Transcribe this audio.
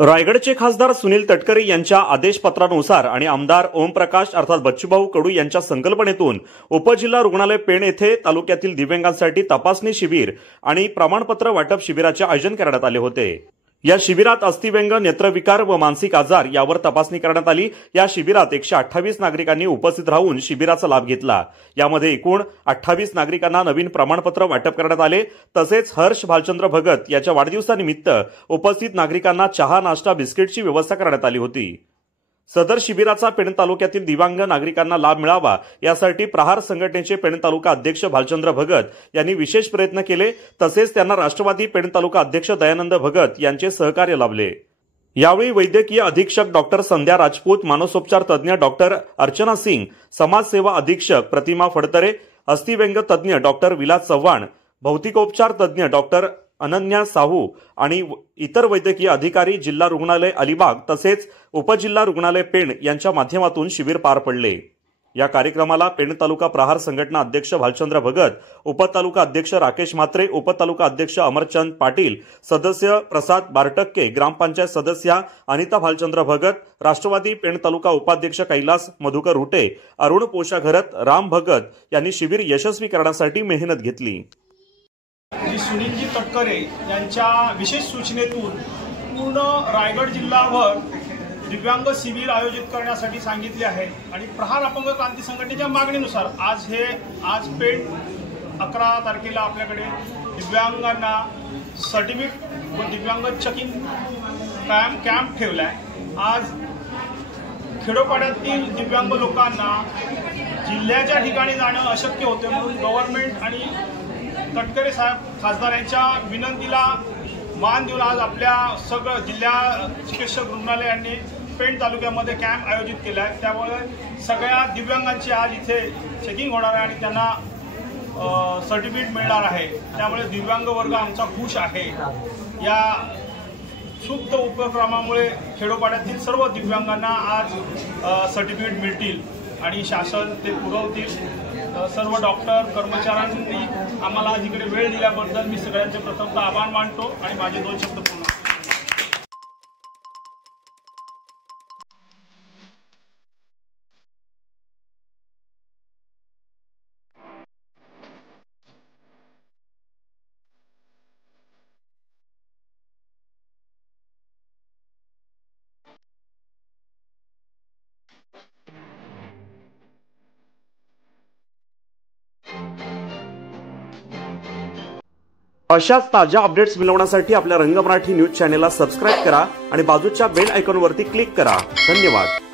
रायगडचे खासदार सुनील तटकरे यांच्या आदेशपत्रानुसार आणि आमदार ओमप्रकाश अर्थात बच्चूभाऊ कडू यांच्या संकल्पनेतून उपजिल्हा रुग्णालय पेण येथे तालुक्यातील दिव्यांगांसाठी तपासणी शिबिर आणि प्रमाणपत्र वाटप शिबिराचे आयोजन करण्यात आले होते। या शिबिरात अस्थिव्यंग, नेत्रविकार व मानसिक आजार यावर तपासणी करण्यात आली। या शिबिरात 128 नागरिकांनी उपस्थित राहून शिबिराचा लाभ घेतला। यामध्ये एकूण 28 नागरिकांना नवीन प्रमाणपत्र वाटप करण्यात आले। तसेच हर्ष भालचंद्र भगत याच्या वाढदिवसानिमित्त उपस्थित नागरिकांना चहा, नाश्ता, बिस्किटची व्यवस्था करण्यात आली होती। सदर शिबिराचा पेण तालुक्यातील दिव्यांग नागरिकांना लाभ मिळावा यासाठी प्रहार संघटनेचे पेण तालुका अध्यक्ष भालचंद्र भगत यांनी विशेष प्रयत्न केले। तसेच त्यांना राष्ट्रवादी पेण तालुका अध्यक्ष दयानंद भगत यांचे सहकार्य लाभले। यावेळी वैद्यकीय अधीक्षक डॉक्टर संध्या राजपूत, मानसोपचार तज्ञ डॉक्टर अर्चना सिंग, समाजसेवा अधीक्षक प्रतिमा फडतरे, अस्थिव्यंग तज्ञ डॉक्टर विलास चव्हाण, भौतिकोपचार तज्ञ डॉक्टर अनन्या साहू आणि इतर वैद्यकीय अधिकारी, जिल्हा रुग्णालय अलिबाग तसेच उपजिल्हा रुग्णालय पेण यांच्या माध्यमातून शिबिर पार पडले। या कार्यक्रमाला पेण तालुका प्रहार संघटना अध्यक्ष भालचंद्र भगत, उपतालुका अध्यक्ष राकेश म्हात्रे, उपतालुका अध्यक्ष अमरचंद पाटील, सदस्य प्रसाद बारटक्के, ग्रामपंचायत सदस्य अनिता भालचंद्र भगत, राष्ट्रवादी पेण तालुका उपाध्यक्ष कैलास मधुकर हुटे, अरुण पोशाघरत, राम भगत यांनी शिबिर यशस्वी करण्यासाठी मेहनत घेतली। सुनीलजी तटकरे यांच्या विशेष सूचनेतून पूर्ण रायगड जिल्ह्यावर दिव्यांग शिबिर आयोजित करण्यासाठी सांगितले आहे आणि प्रहार अपंग क्रांती संघटनेच्या मागणीनुसार आज पेण 11 तारखेला आपल्याकडे दिव्यांगांना सर्टिफिकेट व दिव्यांग चेकिंग कॅम्प ठेवलाय। आज खेडोपाड्यातील दिव्यांग लोकांना जिल्ह्याच्या ठिकाणी जाणं अशक्य होते, म्हणून गव्हर्नमेंट आणि तटकरे साहेब खासदार यांच्या विनंतीला मान देऊन आज आपल्या सगळं जिल्हा चिकित्सक रुग्णालयांनी पेण तालुक्यामध्ये कॅम्प आयोजित केला आहे। त्यामुळे सगळ्या दिव्यांगांची आज इथे चेकिंग होणार आहे आणि त्यांना सर्टिफिकेट मिळणार आहे। त्यामुळे दिव्यांग वर्ग आमचा खुश आहे। या सुप्त उपक्रमामुळे खेडोपाड्यातील सर्व दिव्यांगांना आज सर्टिफिकेट मिळतील आणि शासन ते पुरवतील। सर्व डॉक्टर कर्मचाऱ्यांनी आम्हाला इकडे वेळ दिल्याबद्दल मी सगळ्यांचे प्रथमतः आभार मानतो आणि माझे 2 शब्द पूर्ण करतो। अशाच ताज्या अपडेट्स मिळवण्यासाठी आपल्या रंग मराठी न्यूज चॅनेलला सबस्क्राइब करा आणि बाजूच्या बेल आयकॉनवरती क्लिक करा। धन्यवाद।